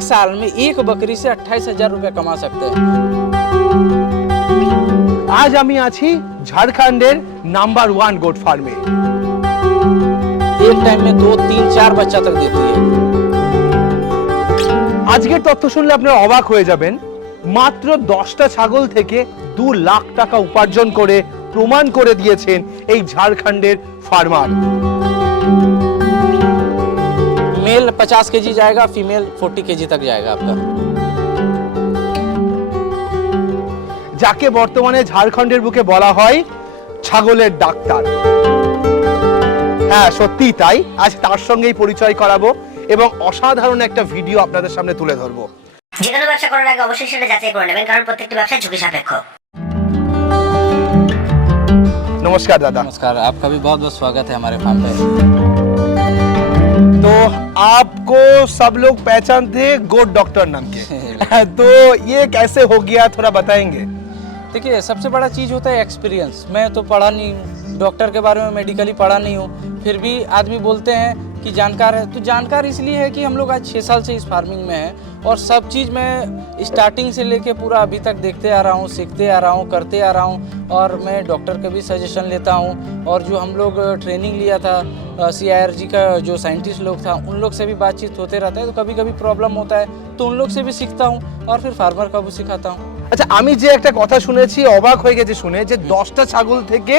एक साल में एक बकरी से 28,000 रुपया कमा सकते हैं। आज আমি আছি ঝাড়খণ্ডের নাম্বার 1 গোট ফার্মে। एक टाइम में 2, 3, 4 बच्चा तक देती है। আজকের তথ্য শুনলে আপনারা অবাক হয়ে যাবেন। মাত্র 10টা ছাগল থেকে 2 লাখ টাকা উপার্জন করে প্রমাণ করে দিয়েছেন এই ঝাড়খণ্ডের ফার্মার। मेल 50 केजी जाएगा, फीमेल 40 केजी तक जाएगा आपका। যাকে বর্তমানে ঝাড়খণ্ডের বুকে বলা হয় ছাগলের ডাক্তার। হ্যাঁ, সত্যি তাই। আজ তার সঙ্গেই পরিচয় করাবো এবং অসাধারণ একটা ভিডিও আপনাদের সামনে তুলে ধরবো। যে কোনো ব্যবসা করার আগে অবশ্যই সেটা যাচাই করে নেবেন, কারণ প্রত্যেকটি ব্যবসা ঝুঁকি সাপেক্ষ। নমস্কার দাদা। नमस्कार, आपका भी बहुत बहुत स्वागत है हमारे फार्म पे। तो आपको सब लोग पहचानते हैं गोट डॉक्टर नाम के। तो ये कैसे हो गया, थोड़ा बताएंगे? देखिए, सबसे बड़ा चीज़ होता है एक्सपीरियंस। मैं तो पढ़ा नहीं हूँ, डॉक्टर के बारे में मेडिकली पढ़ा नहीं हूँ, फिर भी आदमी बोलते हैं कि जानकार है। तो जानकार इसलिए है कि हम लोग आज 6 साल से इस फार्मिंग में हैं और सब चीज़ मैं स्टार्टिंग से लेके पूरा अभी तक देखते आ रहा हूँ, सीखते आ रहा हूँ, करते आ रहा हूँ। और मैं डॉक्टर का भी सजेशन लेता हूँ, और जो हम लोग ट्रेनिंग लिया था CIRG का, जो साइंटिस्ट लोग था, उन लोग से भी बातचीत होते रहता है। तो कभी कभी प्रॉब्लम होता है तो उन लोग से भी सीखता हूँ और फिर फार्मर का भी सिखाता हूँ। আচ্ছা, আমি যে একটা কথা শুনেছি, অবাক হয়ে গেছি শুনে, যে 10টা ছাগল থেকে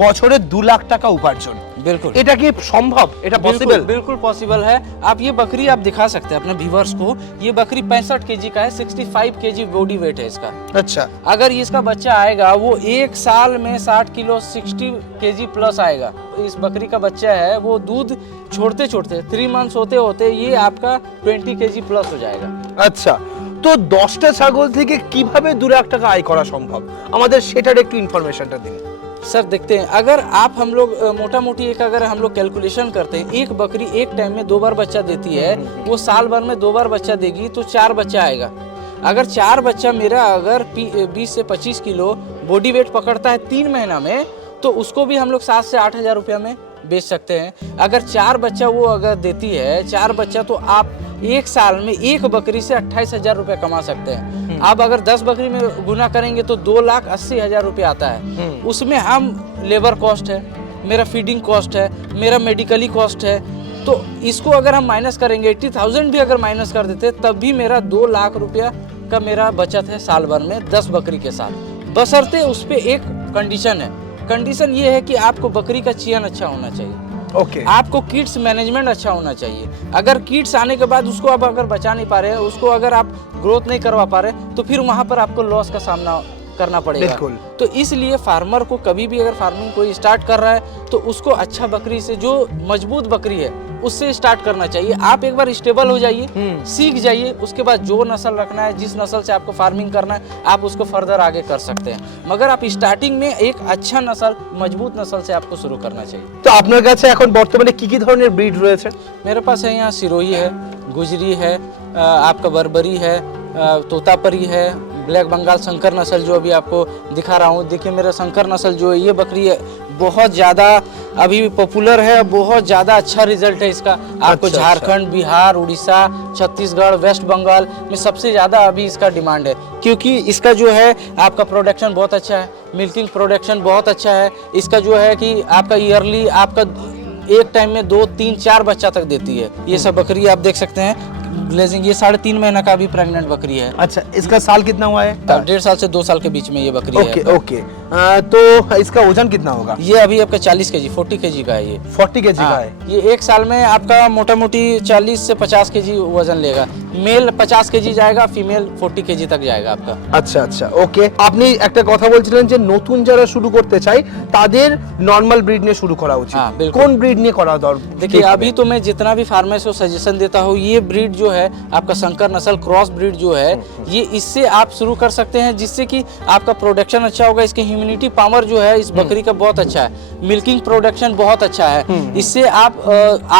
বছরে 2 লাখ টাকা উপার্জন। बिल्कुल, এটা কি সম্ভব? এটা পসিবল? बिल्कुल पॉसिबल है। आप ये बकरी आप दिखा सकते हैं अपने व्यूअर्स को। ये बकरी 65 केजी का है, 65 केजी बॉडी वेट है इसका। अच्छा, अगर इसका बच्चा आएगा वो एक साल में 60 किलो 60 केजी प्लस आएगा। इस बकरी का बच्चा है वो दूध छोड़ते छोड़ते 3 मंथ्स होते होते ये आपका 20 केजी प्लस हो जाएगा। আচ্ছা। তো 10টা ছাগল থেকে কিভাবে 2 লাখ টাকা আয় করা সম্ভব? আমাদের সেটার একটু ইনফরমেশনটা দিন। सर देखते हैं, अगर आप हम लोग मोटा मोटी एक अगर हम लोग कैलकुलेशन करते हैं, एक बकरी एक टाइम में 2 बार बच्चा देती है, वो साल भर में 2 बार बच्चा देगी तो 4 बच्चा आएगा। अगर 4 बच्चा मेरा अगर 20 से 25 किलो बॉडी वेट पकड़ता है 3 महीना में, तो उसको भी हम लोग 7 से 8,000 रुपया में बेच सकते हैं। अगर 4 बच्चा वो अगर देती है, 4 बच्चा, तो आप एक साल में एक बकरी से 28,000 रुपया कमा सकते हैं। आप अगर 10 बकरी में गुना करेंगे तो 2,80,000 रुपया आता है। उसमें हम लेबर कॉस्ट है, मेरा फीडिंग कॉस्ट है, मेरा मेडिकली कॉस्ट है, तो इसको अगर हम माइनस करेंगे, 80,000 भी अगर माइनस कर देते तब भी मेरा 2 लाख रुपया का मेरा बचत है साल भर में 10 बकरी के साथ। बशर्ते उस पर एक कंडीशन है। कंडीशन ये है कि आपको बकरी का चयन अच्छा होना चाहिए। ओके। आपको किड्स मैनेजमेंट अच्छा होना चाहिए। अगर किड्स आने के बाद उसको आप अगर बचा नहीं पा रहे हैं, उसको अगर आप ग्रोथ नहीं करवा पा रहे, तो फिर वहाँ पर आपको लॉस का सामना करना पड़ेगा। बिल्कुल। तो इसलिए फार्मर को कभी भी अगर फार्मिंग कोई स्टार्ट कर रहा है तो उसको अच्छा बकरी से, जो मजबूत बकरी है उससे स्टार्ट करना चाहिए। आप एक बार स्टेबल हो जाइए, सीख जाइए, उसके बाद जो नस्ल रखना है, जिस नस्ल से आपको फार्मिंग करना है, आप उसको फर्दर आगे कर सकते हैं। मगर आप स्टार्टिंग में एक अच्छा नस्ल, मजबूत नस्ल से आपको शुरू करना चाहिए। তো আপনার কাছে এখন বর্তমানে কি কি ধরনের ব্রিড রয়েছে? मेरे पास है यहाँ सिरोही है, गुजरी है, आपका बर्बरी है, तोतापरी है, ब्लैक बंगाल शंकर नस्ल जो अभी आपको दिखा रहा हूँ। देखिए मेरा शंकर नस्ल जो है, ये बकरी है बहुत ज़्यादा अभी पॉपुलर है, बहुत ज़्यादा अच्छा रिजल्ट है इसका। आपको अच्छा, झारखंड, बिहार, उड़ीसा, छत्तीसगढ़, वेस्ट बंगाल में सबसे ज़्यादा अभी इसका डिमांड है, क्योंकि इसका जो है आपका प्रोडक्शन बहुत अच्छा है, मिल्किंग प्रोडक्शन बहुत अच्छा है। इसका जो है कि आपका ईयरली आपका एक टाइम में 2, 3, 4 बच्चा तक देती है। ये सब बकरी आप देख सकते हैं ग्लेजिंग, ये 3.5 महीना का भी प्रेग्नेंट बकरी है। अच्छा, इसका साल कितना हुआ है? 1.5 साल से 2 साल के बीच में ये बकरी ओके है। ओके। तो इसका वजन कितना होगा? ये अभी आपका 40 केजी 40 केजी का है ये। 40 केजी का हाँ, है। ये एक साल में आपका मोटा मोटी 40 से 50 केजी वजन लेगा। मेल 50 केजी जाएगा, फीमेल 40 केजी तक जाएगा आपका। আচ্ছা আচ্ছা, ওকে। আপনি একটা কথা বলছিলেন যে নতুন যারা শুরু করতে চায় তাদের নরমাল ব্রিড নিয়ে শুরু করা উচিত। हाँ, बिल्कुल। কোন ব্রিড নিয়ে করা দরকার? देखिए अभी तो मैं जितना भी फार्मर्स को सजेशन देता हूँ, ये ब्रीड जो है आपका शंकर नस्ल क्रॉस ब्रीड जो है, ये इससे आप शुरू कर सकते हैं, जिससे कि आपका प्रोडक्शन अच्छा होगा। इसके ह्यूमिनिटी पावर जो है इस बकरी का बहुत अच्छा है, मिल्किंग प्रोडक्शन बहुत अच्छा है। इससे आप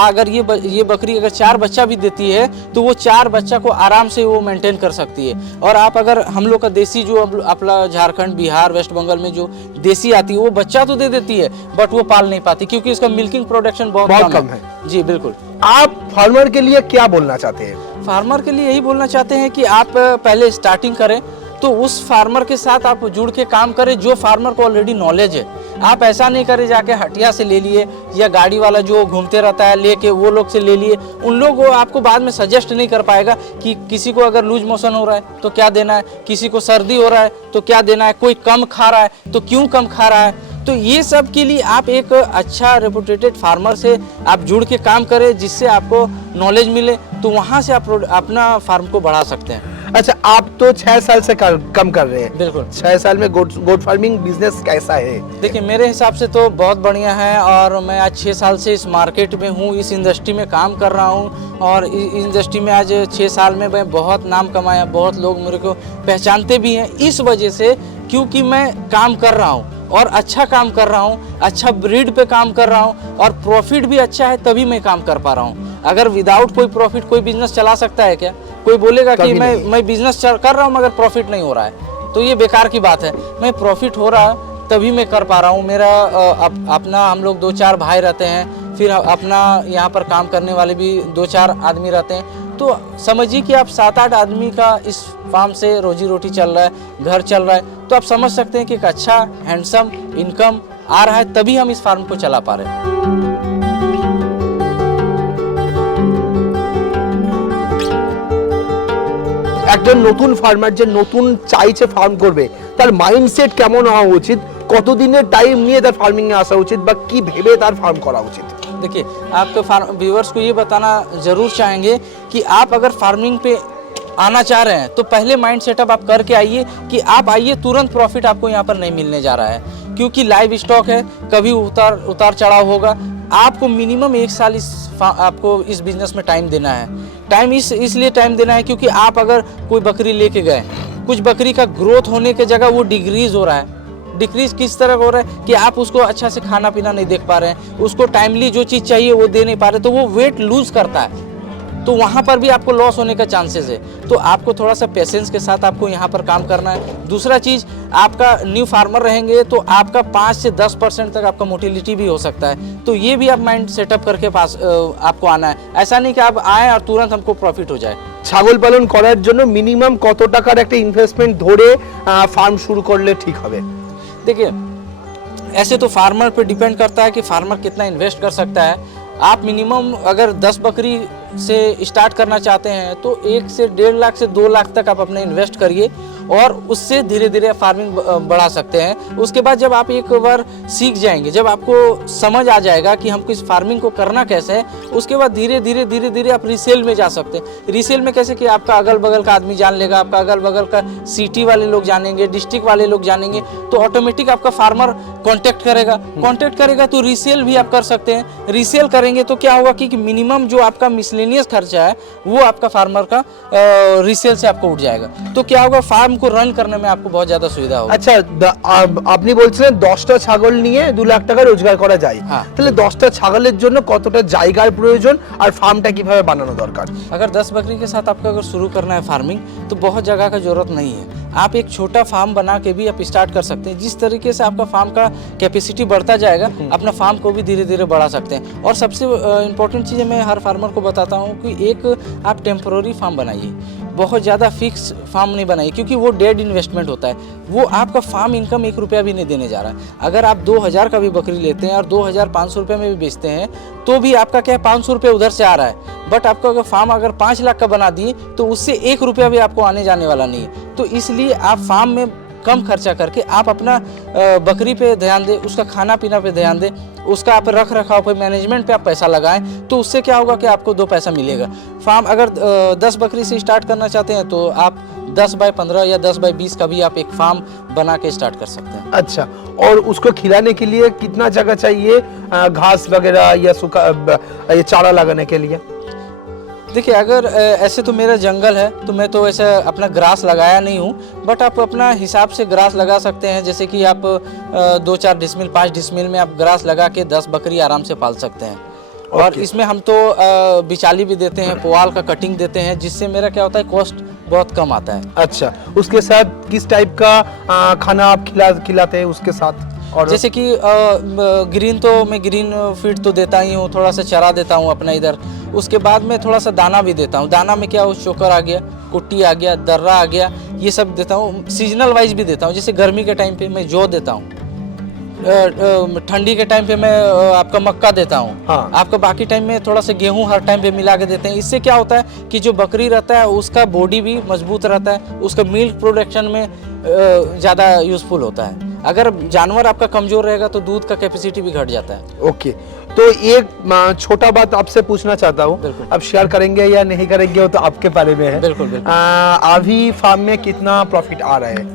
अगर ये बकरी अगर 4 बच्चा भी देती है तो वो 4 बच्चा को आराम से वो मेंटेन कर सकती है। और आप अगर हम लोग का देसी जो अपना झारखंड, बिहार, वेस्ट बंगाल में जो देसी आती है, वो बच्चा तो दे देती है बट वो पाल नहीं पाती, क्योंकि इसका मिल्किंग प्रोडक्शन बहुत कम है। जी बिल्कुल। आप फार्मर के लिए क्या बोलना चाहते हैं? फार्मर के लिए यही बोलना चाहते हैं कि आप पहले स्टार्टिंग करें तो उस फार्मर के साथ आप जुड़ के काम करें जो फार्मर को ऑलरेडी नॉलेज है। आप ऐसा नहीं करें जाके हटिया से ले लिए या गाड़ी वाला जो घूमते रहता है लेके वो लोग से ले लिए। उन लोग वो आपको बाद में सजेस्ट नहीं कर पाएगा कि किसी को अगर लूज मोशन हो रहा है तो क्या देना है, किसी को सर्दी हो रहा है तो क्या देना है, कोई कम खा रहा है तो क्यों कम खा रहा है। तो ये सब के लिए आप एक अच्छा रेपुटेटेड फार्मर से आप जुड़ के काम करें जिससे आपको नॉलेज मिले, तो वहाँ से आप अपना फार्म को बढ़ा सकते हैं। अच्छा, आप तो 6 साल से कम कर रहे हैं। बिल्कुल। 6 साल में गोट फार्मिंग बिजनेस कैसा है? देखिए मेरे हिसाब से तो बहुत बढ़िया है और मैं आज 6 साल से इस मार्केट में हूँ, इस इंडस्ट्री में काम कर रहा हूँ और इस इंडस्ट्री में आज 6 साल में मैं बहुत नाम कमाया, बहुत लोग मेरे को पहचानते भी हैं इस वजह से क्योंकि मैं काम कर रहा हूँ और अच्छा काम कर रहा हूँ, अच्छा ब्रीड पे काम कर रहा हूँ और प्रॉफिट भी अच्छा है तभी मैं काम कर पा रहा हूँ। अगर विदाउट कोई प्रॉफिट कोई बिजनेस चला सकता है क्या? कोई बोलेगा कि मैं बिजनेस कर रहा हूँ मगर प्रॉफिट नहीं हो रहा है तो ये बेकार की बात है। मैं प्रॉफिट हो रहा तभी मैं कर पा रहा हूँ। मेरा अपना हम लोग 2-4 भाई रहते हैं, फिर अपना यहाँ पर काम करने वाले भी 2-4 आदमी रहते हैं, तो समझिए कि आप 7-8 आदमी का इस फार्म से रोजी रोटी चल रहा है, घर चल रहा है, तो आप समझ सकते हैं कि एक अच्छा हैंडसम इनकम आ रहा है तभी हम इस फार्म को चला पा रहे हैं। একজন নতুন ফার্মার যে নতুন চাইছে ফার্ম করবে তার মাইন্ডসেট কেমন হওয়া উচিত, কতদিনের টাইম নিয়ে তার ফার্মিং এ আসা উচিত বা কি ভেবে তার ফার্ম করা উচিত? देखिए आपके व्यूअर्स को ये बताना जरूर चाहेंगे कि आप अगर फार्मिंग पे आना चाह रहे हैं तो पहले माइंड सेटअप आप करके आइए कि आप आइए, तुरंत प्रॉफिट आपको यहाँ पर नहीं मिलने जा रहा है क्योंकि लाइव स्टॉक है, कभी उतार चढ़ाव होगा। आपको मिनिमम 1 साल आपको इस बिजनेस में टाइम देना है। टाइम इसलिए टाइम देना है क्योंकि आप अगर कोई बकरी लेके गए, कुछ बकरी का ग्रोथ होने की जगह वो डिक्रीज हो रहा है। डिक्रीज किस तरह हो रहा है कि आप उसको अच्छा से खाना पीना नहीं देख पा रहे हैं, उसको टाइमली जो चीज़ चाहिए वो दे नहीं पा रहे, तो वो वेट लूज करता है, तो वहाँ पर भी आपको लॉस होने का चांसेस है। तो आपको थोड़ा सा पेशेंस के साथ आपको यहाँ पर काम करना है। दूसरा चीज़, आपका न्यू फार्मर रहेंगे तो आपका 5 से 10% तक आपका मोटिलिटी भी हो सकता है, तो ये भी आप माइंड सेटअप करके पास आपको आना है। ऐसा नहीं कि आप आए और तुरंत हमको प्रॉफिट हो जाए। ছাগল পালন করার জন্য মিনিমাম কত টাকার একটা ইনভেস্টমেন্ট ধরে ফার্ম শুরু করলে ঠিক হবে? देखिए ऐसे तो फार्मर पे डिपेंड करता है कि फार्मर कितना इन्वेस्ट कर सकता है। आप मिनिमम अगर 10 बकरी से स्टार्ट करना चाहते हैं तो 1 से 1.5 लाख से 2 लाख तक आप अपने इन्वेस्ट करिए और उससे धीरे धीरे फार्मिंग बढ़ा सकते हैं। उसके बाद जब आप एक बार सीख जाएंगे, जब आपको समझ आ जाएगा कि हमको इस फार्मिंग को करना कैसे है, उसके बाद धीरे धीरे आप रीसेल में जा सकते हैं। रीसेल में कैसे कि आपका अगल बगल का आदमी जान लेगा, आपका अगल बगल का सिटी वाले लोग जानेंगे, डिस्ट्रिक्ट वाले लोग जानेंगे, तो ऑटोमेटिक आपका फार्मर कांटेक्ट करेगा तो रीसेल भी आप कर सकते हैं। रीसेल करेंगे तो क्या होगा कि मिनिमम जो आपका मिसलेनियस खर्चा है वो आपका फार्मर का रीसेल से आपको उठ जाएगा, तो क्या होगा फार्म को रन करने में आपको बहुत ज्यादा सुविधा होगा। আচ্ছা, আপনি বলছিলেন 10টা ছাগল নিয়ে 2 লাখ টাকা রোজগার করা যায়, তাহলে 10টা ছাগলের জন্য কতটা জায়গার প্রয়োজন আর ফার্মটা কিভাবে বানানো দরকার? अगर 10 बकरी के साथ आपको अगर शुरू करना है फार्मिंग तो बहुत जगह का जरूरत नहीं है। आप एक छोटा फार्म बना के भी आप स्टार्ट कर सकते हैं। जिस तरीके से आपका फार्म का कैपेसिटी बढ़ता जाएगा, अपना फार्म को भी धीरे धीरे बढ़ा सकते हैं। और सबसे इम्पोर्टेंट चीज़ मैं हर फार्मर को बताता हूँ कि एक आप टेम्पररी फार्म बनाइए, बहुत ज़्यादा फिक्स फार्म नहीं बनाइए क्योंकि वो डेड इन्वेस्टमेंट होता है। वो आपका फार्म इनकम 1 रुपया भी नहीं देने जा रहा है। अगर आप 2000 का भी बकरी लेते हैं और 2500 रुपये में भी बेचते हैं तो भी आपका क्या है 500 रुपये उधर से आ रहा है। बट आपका अगर फार्म अगर 5 लाख का बना दिए तो उससे 1 रुपया भी आपको आने जाने वाला नहीं है। तो इसलिए आप फार्म में कम खर्चा करके आप अपना बकरी पे ध्यान दें, उसका खाना पीना पे ध्यान दें, उसका आप रख रखाव पे मैनेजमेंट पे आप पैसा लगाएं, तो उससे क्या होगा कि आपको 2 पैसा मिलेगा। फार्म अगर 10 बकरी से स्टार्ट करना चाहते हैं तो आप 10 बाय 15 या 10 बाय 20 का भी आप एक फार्म बना के स्टार्ट कर सकते हैं। अच्छा, और उसको खिलाने के लिए कितना जगह चाहिए, घास वगैरह या सूखा ये चारा लगाने के लिए? देखिए अगर ऐसे तो मेरा जंगल है तो मैं तो ऐसा अपना ग्रास लगाया नहीं हूँ, बट आप अपना हिसाब से ग्रास लगा सकते हैं। जैसे कि आप 2-4 डिसमिल 5 डिसमिल में आप ग्रास लगा के 10 बकरी आराम से पाल सकते हैं। और इसमें हम तो बिचाली भी देते हैं, पुआल का कटिंग देते हैं, जिससे मेरा क्या होता है कॉस्ट बहुत कम आता है। अच्छा, उसके साथ किस टाइप का खाना आप खिलाते हैं उसके साथ? और जैसे कि ग्रीन तो मैं ग्रीन फीड तो देता ही हूँ, थोड़ा सा चरा देता हूँ अपना इधर। उसके बाद में थोड़ा सा दाना भी देता हूँ। दाना में क्या हो, चोकर आ गया, कुट्टी आ गया, दर्रा आ गया, ये सब देता हूँ। सीजनल वाइज भी देता हूँ, जैसे गर्मी के टाइम पे मैं जौ देता हूँ, ठंडी के टाइम पे मैं आपका मक्का देता हूँ। हाँ। आपका बाकी टाइम में थोड़ा सा गेहूं हर टाइम पे मिला के देते हैं। इससे क्या होता है कि जो बकरी रहता है उसका बॉडी भी मजबूत रहता है, उसका मिल्क प्रोडक्शन में ज़्यादा यूजफुल होता है। अगर जानवर आपका कमजोर रहेगा तो दूध का कैपेसिटी भी घट जाता है। ओके, तो एक छोटा बात आपसे पूछना चाहता हूँ, बिल्कुल। अब शेयर करेंगे या नहीं करेंगे वो तो आपके बारे में है। बिल्कुल, बिल्कुल। अभी फार्म में कितना प्रॉफिट आ रहा है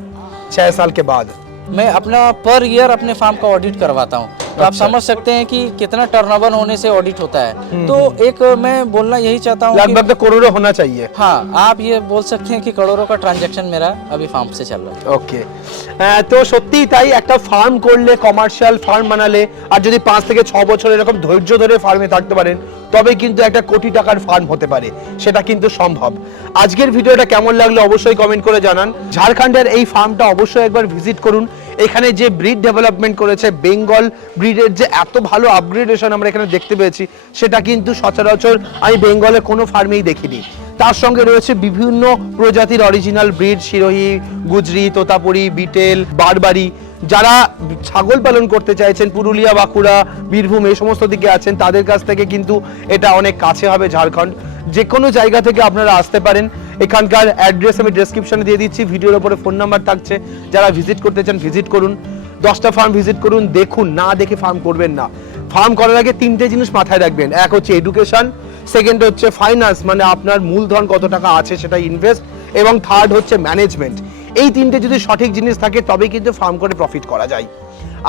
6 साल के बाद? मैं अपना पर ईयर अपने फार्म का ऑडिट करवाता हूँ, तो आप अच्छा। समझ सकते हैं कि कितना टर्नओवर होने से ऑडिट होता है। तो एक मैं बोलना यही चाहता हूँ कि लगभग तो करोड़ों होना चाहिए। हाँ, आप ये बोल सकते हैं कि करोड़ों का ट्रांजैक्शन मेरा अभी फार्म से चल रहा है। ওকে, তো সত্যিই তাই, একটা ফার্ম করলে, কমার্শিয়াল ফার্ম বানালে আর যদি 5 থেকে 6 বছর এরকম ধৈর্য ধরে ফার্মে থাকতে পারেন তবে কিন্তু একটা কোটি টাকার ফার্ম হতে পারে, সেটা কিন্তু সম্ভব। আজকের ভিডিওটা কেমন লাগলো অবশ্যই কমেন্ট করে জানান। ঝাড়খণ্ডের এই ফার্মটা অবশ্যই একবার ভিজিট করুন। এখানে যে ব্রিড ডেভেলপমেন্ট করেছে, বেঙ্গল ব্রিডের যে এত ভালো আপগ্রেডেশন আমরা এখানে দেখতে পেয়েছি, সেটা কিন্তু সচরাচর আমি বেঙ্গলের কোনো ফার্মেই দেখিনি। তার সঙ্গে রয়েছে বিভিন্ন প্রজাতির অরিজিনাল ব্রিড, সিরোহি, গুজরি, তোতাপুরি, বিটেল, বারবারি। যারা ছাগল পালন করতে চাইছেন, পুরুলিয়া, বাঁকুড়া, বীরভূম এই সমস্ত দিকে আছেন, তাদের কাছ থেকে কিন্তু এটা অনেক কাছে হবে ঝাড়খণ্ড। যে কোনো জায়গা থেকে আপনারা আসতে পারেন। এখানকার অ্যাড্রেস আমি ডেসক্রিপশনে দিয়ে দিচ্ছি, ভিডিওর উপরে ফোন নাম্বার থাকছে। যারা ভিজিট করতে চান ভিজিট করুন, 10টা ফার্ম ভিজিট করুন, দেখুন, না দেখে ফার্ম করবেন না। ফার্ম করার আগে 3টে জিনিস মাথায় রাখবেন। এক হচ্ছে এডুকেশন, সেকেন্ড হচ্ছে ফাইন্যান্স, মানে আপনার মূলধন কত টাকা আছে সেটা ইনভেস্ট, এবং থার্ড হচ্ছে ম্যানেজমেন্ট। এই 3টে যদি সঠিক জিনিস থাকে তবে কিন্তু ফার্ম করে প্রফিট করা যায়।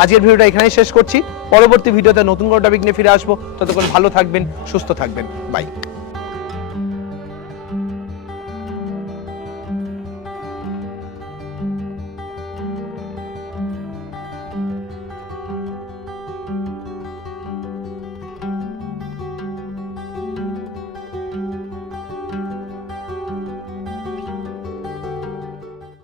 আজকের ভিডিওটা এখানেই শেষ করছি। পরবর্তী ভিডিওতে নতুন কোনো টপিক নিয়ে ফিরে আসবো। ততক্ষণ ভালো থাকবেন, সুস্থ থাকবেন, বাই।